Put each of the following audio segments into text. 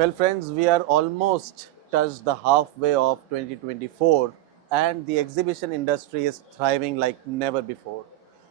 Well, friends, we are almost touched the halfway of 2024 and the exhibition industry is thriving like never before.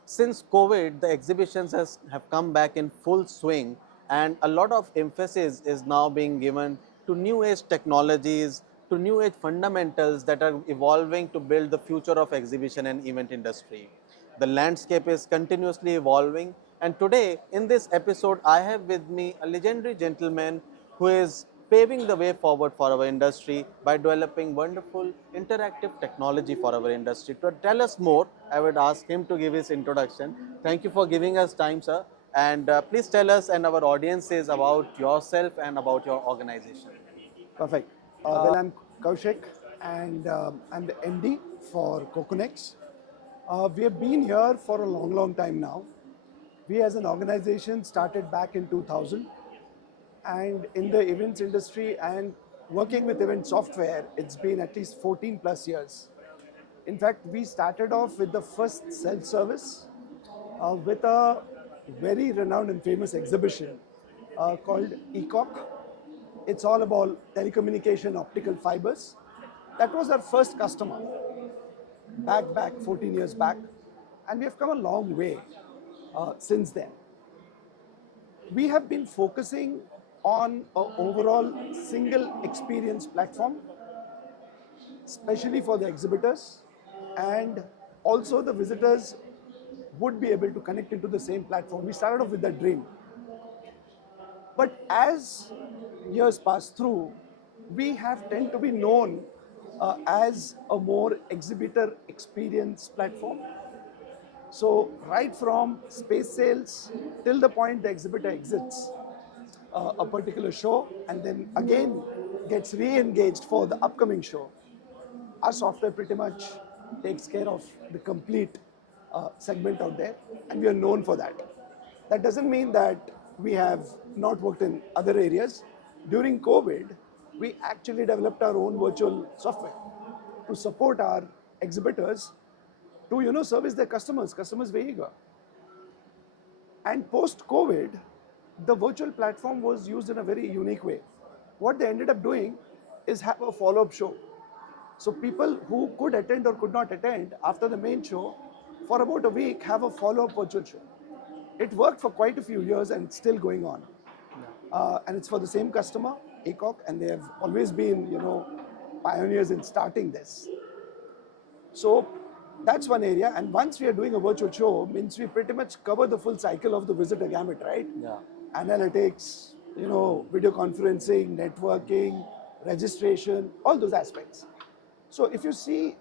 Since COVID, the exhibitions have come back in full swing and a lot of emphasis is now being given to new age technologies, to new age fundamentals that are evolving to build the future of exhibition and event industry. The landscape is continuously evolving and today in this episode I have with me a legendary gentleman who is paving the way forward for our industry by developing wonderful interactive technology for our industry. To tell us more, I would ask him to give his introduction. Thank you for giving us time, sir. And please tell us and our audiences about yourself and about your organization. Perfect. I'm Kaushik and I'm the MD for Coconnexs. We have been here for a long, long time now. We as an organization started back in 2000 and in the events industry and working with event software, it's been at least 14 plus years. In fact, we started off with the first self-service with a very renowned and famous exhibition called ECOC. It's all about telecommunication optical fibers. That was our first customer back 14 years back. And we have come a long way since then. We have been focusing on an overall single experience platform, especially for the exhibitors, and also the visitors would be able to connect into the same platform. We started off with that dream. But as years pass through, we have tend to be known as a more exhibitor experience platform. So right from space sales till the point the exhibitor exits a particular show and then again gets re-engaged for the upcoming show, our software pretty much takes care of the complete segment out there, and we are known for that. That doesn't mean that we have not worked in other areas. During COVID, we actually developed our own virtual software to support our exhibitors to service their customers. Customers were eager. And post-COVID, the virtual platform was used in a very unique way. What they ended up doing is have a follow-up show. So people who could attend or could not attend after the main show, for about a week, have a follow-up virtual show. It worked for quite a few years and it's still going on. And it's for the same customer, ACOC, and they have always been, pioneers in starting this. So that's one area. And once we are doing a virtual show, means we pretty much cover the full cycle of the visitor gamut, right? Yeah. Analytics, video conferencing, networking, registration, all those aspects. So if you see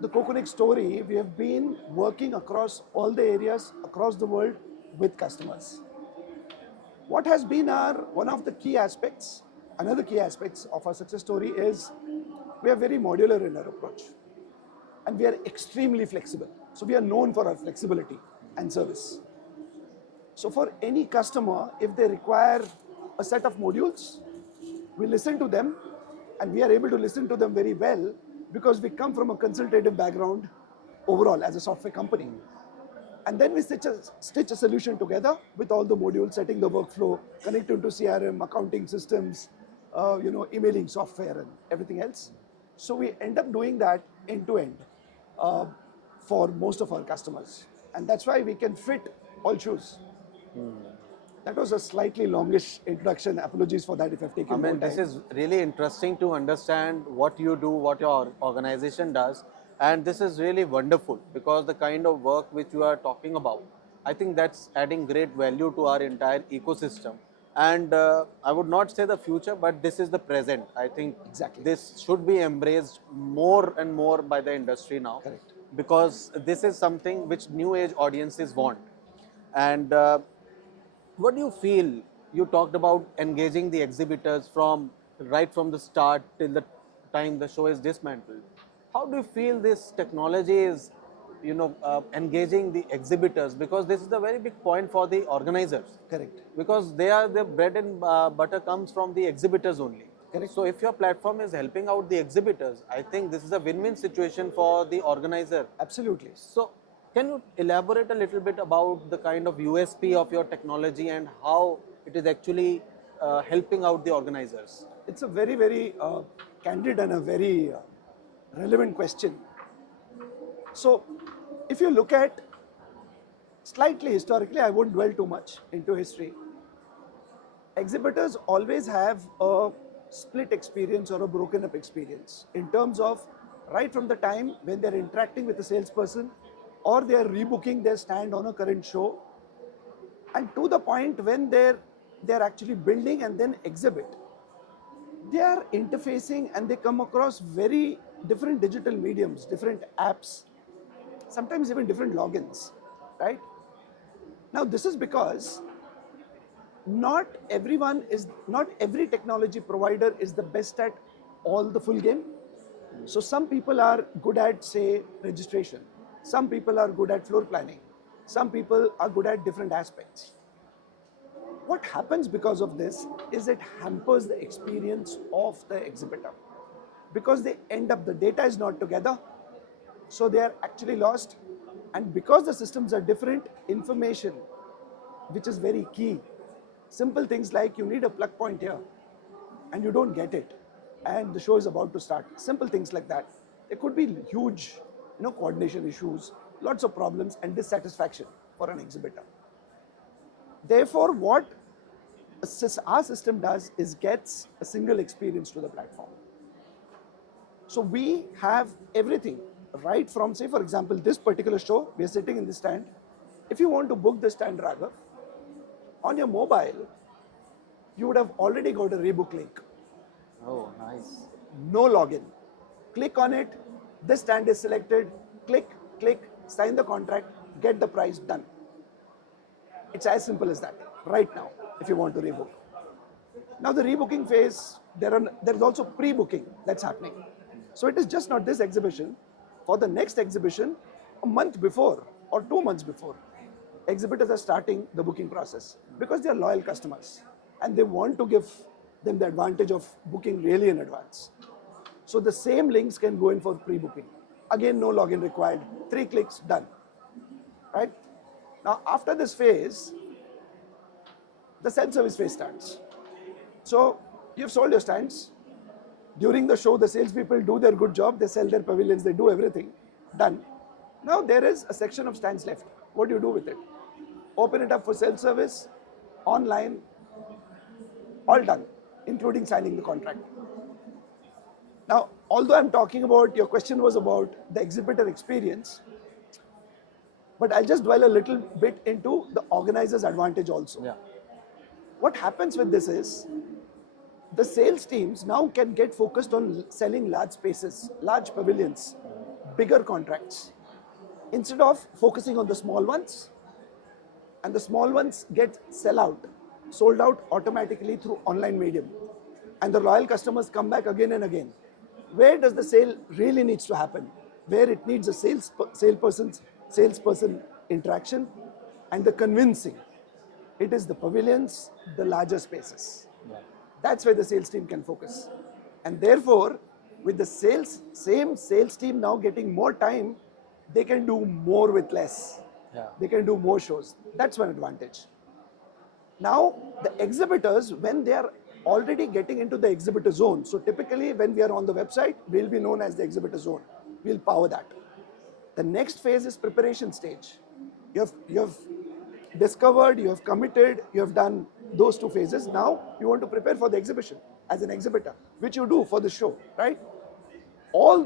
the Coconnexs story, we have been working across all the areas across the world with customers. What has been one of the key aspects, another key aspects of our success story is we are very modular in our approach and we are extremely flexible. So we are known for our flexibility and service. So for any customer, if they require a set of modules, we listen to them and we are able to listen to them very well because we come from a consultative background overall as a software company. And then we stitch a solution together with all the modules, setting the workflow, connecting to CRM, accounting systems, emailing software and everything else. So we end up doing that end to end for most of our customers. And that's why we can fit all shoes. That was a slightly longish introduction. Apologies for that if I've taken more time. This is really interesting to understand what you do, what your organization does. And this is really wonderful because the kind of work which you are talking about, I think that's adding great value to our entire ecosystem. And I would not say the future, but this is the present. I think exactly this should be embraced more and more by the industry now. Correct. Because this is something which new age audiences want. And what do you feel? You talked about engaging the exhibitors right from the start till the time the show is dismantled. How do you feel this technology is, engaging the exhibitors? Because this is a very big point for the organizers. Correct. Because the bread and butter comes from the exhibitors only. Correct. So if your platform is helping out the exhibitors, I think this is a win-win situation for the organizer. Absolutely. So can you elaborate a little bit about the kind of USP of your technology and how it is actually helping out the organizers? It's a very, very candid and a very relevant question. So, if you look at slightly historically, I won't dwell too much into history. Exhibitors always have a split experience or a broken up experience in terms of right from the time when they're interacting with a salesperson or they're rebooking their stand on a current show and to the point when they're actually building and then exhibit. They are interfacing and they come across very different digital mediums, different apps, sometimes even different logins, right? Now this is because not every technology provider is the best at all the full game. So some people are good at, say, registration. Some people are good at floor planning. Some people are good at different aspects. What happens because of this is it hampers the experience of the exhibitor because they end up, the data is not together, so they are actually lost. And because the systems are different, information, which is very key, simple things like you need a plug point here and you don't get it and the show is about to start, simple things like that. There could be huge coordination issues, lots of problems and dissatisfaction for an exhibitor. Therefore, what our system does is gets a single experience to the platform. So we have everything right from, say, for example, this particular show, we are sitting in this stand. If you want to book the stand, Raghav, on your mobile, you would have already got a rebook link. Oh, nice. No login. Click on it, this stand is selected, click, sign the contract, get the price, done. It's as simple as that right now if you want to rebook. Now the rebooking phase, there is also pre-booking that's happening. So it is just not this exhibition. For the next exhibition, a month before or 2 months before, exhibitors are starting the booking process because they are loyal customers and they want to give them the advantage of booking really in advance. So the same links can go in for pre-booking. Again, no login required. 3 clicks, done. Right? Now, after this phase, the self-service phase starts. So you've sold your stands. During the show, the salespeople do their good job. They sell their pavilions. They do everything. Done. Now there is a section of stands left. What do you do with it? Open it up for self-service, online, all done, including signing the contract. Now, although I'm talking about, your question was about the exhibitor experience, but I'll just dwell a little bit into the organizer's advantage also. Yeah. What happens with this is, the sales teams now can get focused on selling large spaces, large pavilions, bigger contracts, instead of focusing on the small ones. And the small ones get sold out automatically through online medium. And the loyal customers come back again and again. Where does the sale really needs to happen? Where it needs a salesperson interaction and the convincing. It is the pavilions, the larger spaces. Yeah. That's where the sales team can focus. And therefore, with the same sales team now getting more time, they can do more with less. Yeah. They can do more shows. That's one advantage. Now, the exhibitors, when they are already getting into the exhibitor zone, so typically when we are on the website, we'll be known as the exhibitor zone. We'll power that. The next phase is preparation stage. You have discovered, you have committed, you have done those 2 phases. Now you want to prepare for the exhibition as an exhibitor, which you do for the show, right? All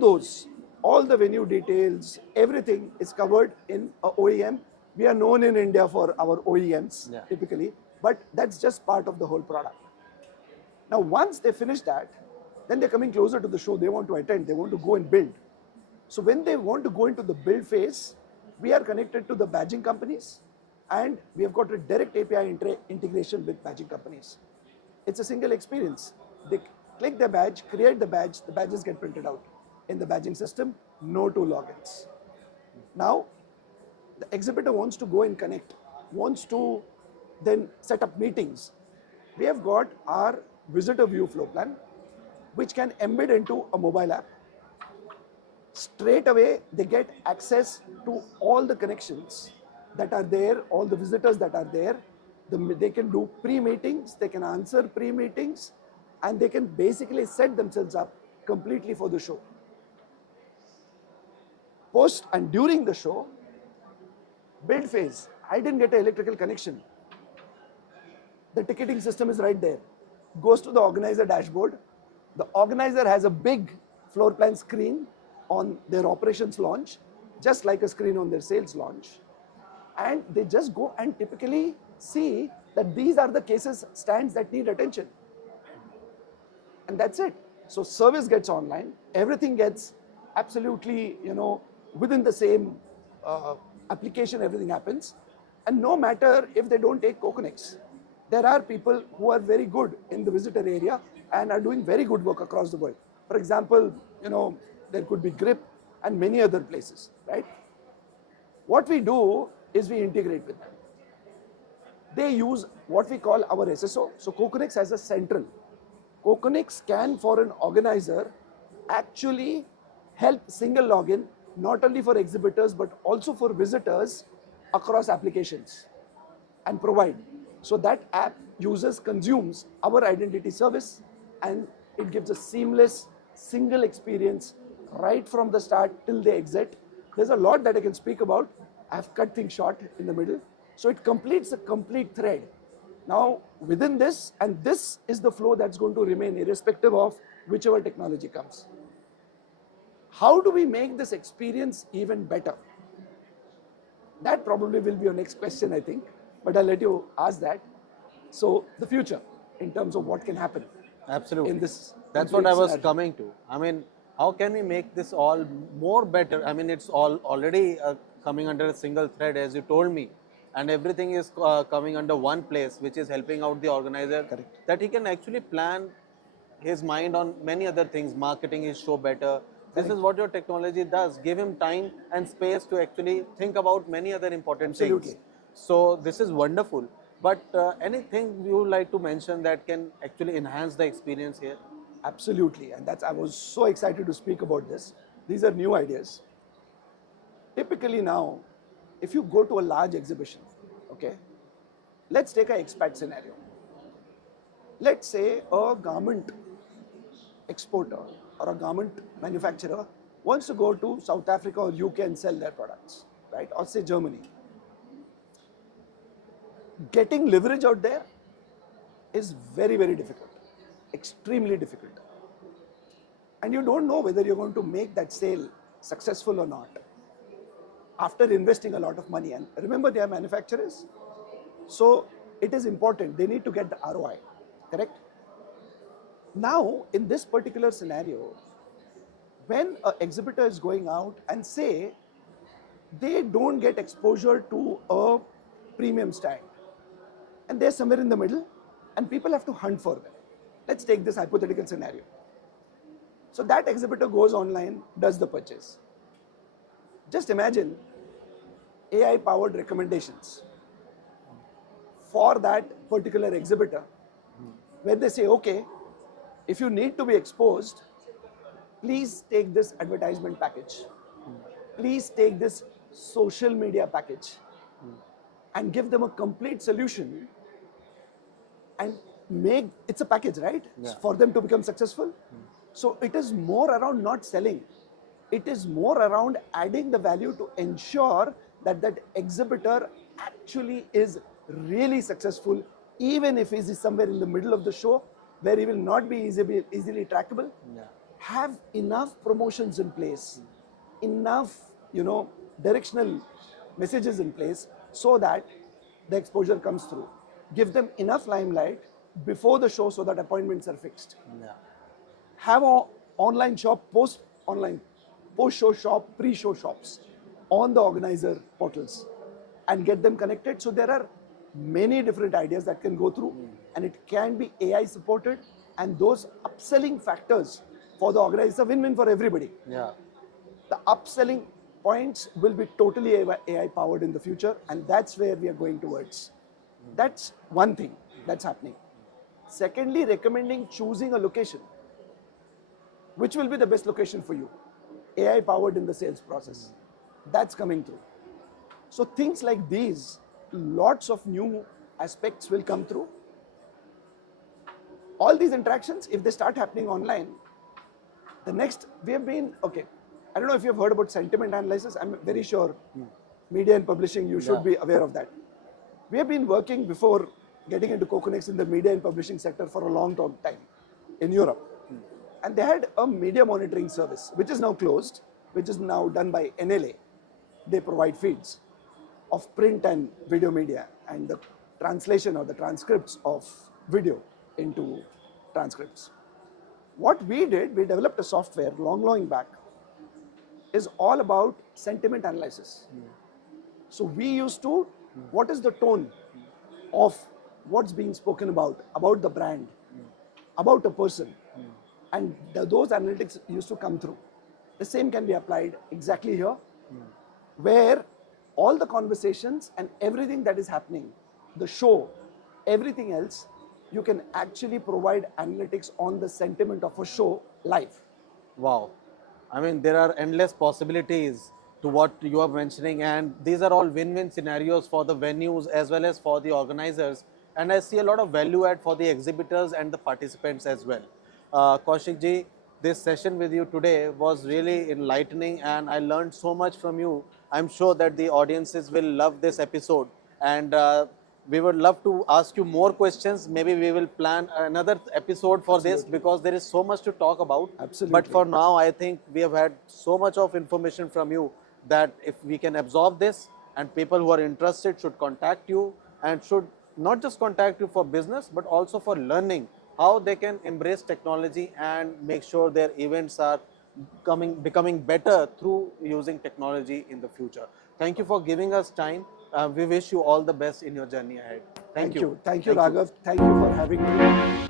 the venue details, everything is covered in a OEM. We are known in India for our OEMs, Yeah. typically, but that's just part of the whole product. Now, once they finish that, then they're coming closer to the show. They want to attend, they want to go and build. So when they want to go into the build phase, we are connected to the badging companies and we have got a direct API integration with badging companies. It's a single experience. They click their badge, create the badges get printed out in the badging system, no 2 logins. Now, the exhibitor wants to go and connect, wants to then set up meetings. We have got our visitor view flow plan, which can embed into a mobile app. Straight away, they get access to all the connections that are there, all the visitors that are there. They can do pre-meetings, they can answer pre-meetings, and they can basically set themselves up completely for the show. Post and during the show, build phase, I didn't get an electrical connection. The ticketing system is right there. Goes to the organizer dashboard. The organizer has a big floor plan screen on their operations launch, just like a screen on their sales launch. And they just go and typically see that these are the cases, stands that need attention. And that's it. So service gets online, everything gets absolutely, within the same application, everything happens. And no matter if they don't take Coconnexs, there are people who are very good in the visitor area and are doing very good work across the world. For example, there could be Grip and many other places, right? What we do is we integrate with them. They use what we call our SSO. So Coconnexs has a central. Coconnexs can, for an organizer, actually help single login, not only for exhibitors, but also for visitors across applications and provide. So that app consumes our identity service, and it gives a seamless single experience right from the start till they exit. There's a lot that I can speak about. I've cut things short in the middle. So it completes a complete thread. Now, within this, and this is the flow that's going to remain irrespective of whichever technology comes. How do we make this experience even better? That probably will be your next question, I think, but I'll let you ask that. So, the future, in terms of what can happen. Absolutely. In this That's what I was scenario. coming to. I mean, how can we make this all more better? I mean, it's all already coming under a single thread, as you told me, and everything is coming under one place, which is helping out the organizer. Correct. That he can actually plan his mind on many other things, marketing his show better. This is what your technology does. Give him time and space to actually think about many other important Absolutely. things. So this is wonderful. But anything you would like to mention that can actually enhance the experience here? Absolutely, and I was so excited to speak about this. These are new ideas. Typically now, if you go to a large exhibition, okay, let's take an expat scenario. Let's say a garment exporter or a garment manufacturer wants to go to South Africa or UK and sell their products, right? Or say Germany. Getting leverage out there is very, very difficult, extremely difficult. And you don't know whether you're going to make that sale successful or not after investing a lot of money. And remember, they are manufacturers, so it is important. They need to get the ROI, correct? Now, in this particular scenario, when an exhibitor is going out and say they don't get exposure to a premium stand, and they're somewhere in the middle, and people have to hunt for them. Let's take this hypothetical scenario. So that exhibitor goes online, does the purchase. Just imagine AI-powered recommendations for that particular exhibitor, where they say, okay, if you need to be exposed, please take this advertisement package. Please take this social media package, and give them a complete solution and make, it's a package, right? Yeah. For them to become successful. So it is more around not selling. It is more around adding the value to ensure that that exhibitor actually is really successful, even if he is somewhere in the middle of the show where he will not be easily trackable. Yeah. Have enough promotions in place, enough, directional messages in place so that the exposure comes through. Give them enough limelight before the show so that appointments are fixed. Yeah. Have an online shop, post-online, post-show shop, pre-show shops on the organizer portals and get them connected. So there are many different ideas that can go through, and it can be AI supported, and those upselling factors for the organizer, win-win for everybody. Yeah. The upselling points will be totally AI powered in the future, and that's where we are going towards. That's one thing that's happening. Secondly, recommending choosing a location. Which will be the best location for you? AI powered in the sales process. That's coming through. So things like these, lots of new aspects will come through. All these interactions, if they start happening online, the next, we have been, okay, I don't know if you've heard about sentiment analysis. I'm very sure media and publishing, you should Yeah. be aware of that. We have been working before getting into Coconnexs in the media and publishing sector for a long time in Europe. And they had a media monitoring service, which is now closed, which is now done by NLA. They provide feeds of print and video media and the translation or the transcripts of video into transcripts. What we did, we developed a software long back, is all about sentiment analysis. So we used to, what is the tone of what's being spoken about the brand, about a person, and those analytics used to come through. The same can be applied exactly here, where all the conversations and everything that is happening, the show, everything else, you can actually provide analytics on the sentiment of a show live. Wow. I mean, there are endless possibilities to what you are mentioning, and these are all win-win scenarios for the venues as well as for the organizers. And I see a lot of value add for the exhibitors and the participants as well. Kaushik ji, this session with you today was really enlightening, and I learned so much from you. I'm sure that the audiences will love this episode, and we would love to ask you more questions. Maybe we will plan another episode for this, because there is so much to talk about. Absolutely. But for now, I think we have had so much of information from you that if we can absorb this, and people who are interested should contact you, and should not just contact you for business, but also for learning how they can embrace technology and make sure their events are becoming better through using technology in the future. Thank you for giving us time. We wish you all the best in your journey ahead. Thank you. Thank you, Raghav. Thank you for having me.